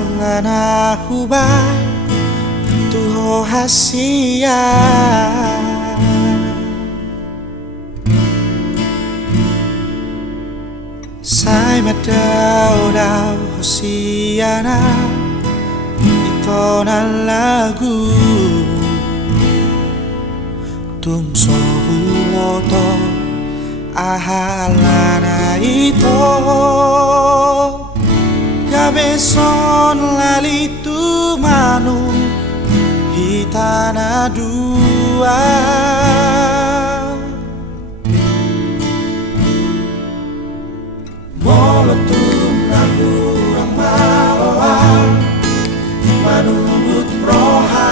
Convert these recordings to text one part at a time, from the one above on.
Alana huba tuho hasia Sai madau dau hosiana Ito na lagu Tum sohuoto ahalana ito Gabeson lalitu manu hitana dua Molotum nahurang maroa manubut roha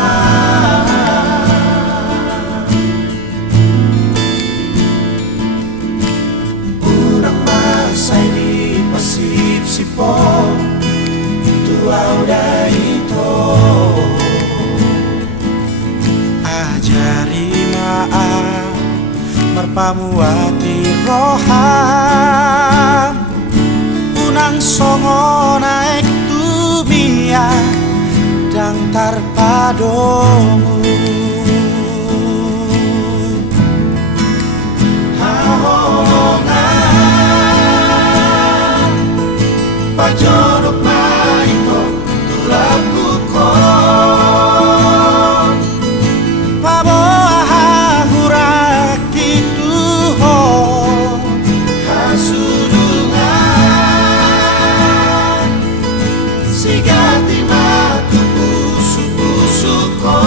Unang masay di pasip-sipon Tuaw da ito Ajari maaf Merpamuati roham Unang songo naik tumia Dang tarpadomu Hahongan Pajorok na ito Tulaku ko Paboa hurak itu ho Hasurungan Sigati matu busuk-busuk ko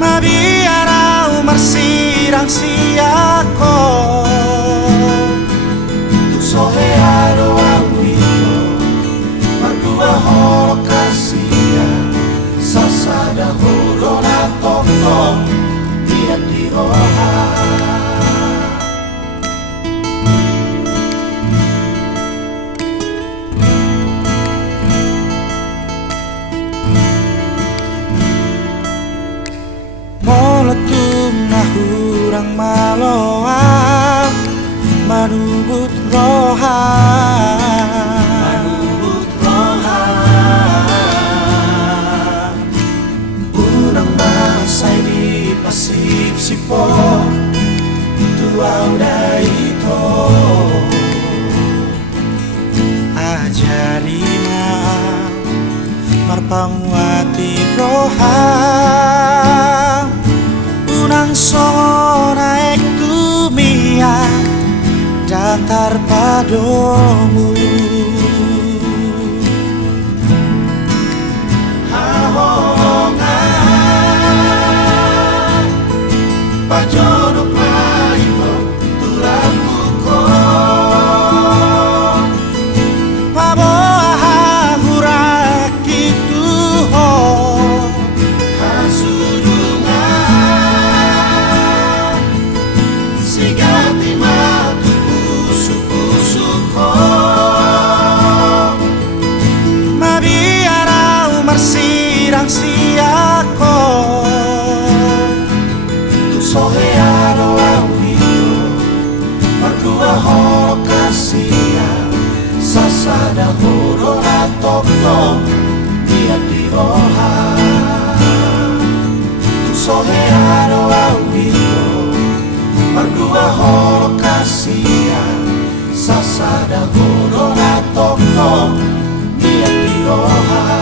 Mabiarau mersirang siako Sohearo awito Mardua holokasia Sasada holo na tokong Dia diroha Molotum nahurang maloa Manubut roha Unang masay di pasip-sipon Tuaw da ito Ajari maaf Marpamuati roha Unang songo naik tumia Dan tarpadomu Hahongan Pajorok na ito Tulaku ko Paboa hurak itu ho Hasurungan Sigati matu busuk-busuk ko Mabiarau mersirang siako Tu sohearo awito Mardua holokasia Sasada horo na tokong Dia diroha Tu sohearo awito Mardua holokasia Sasada horo na tokong Dia diroha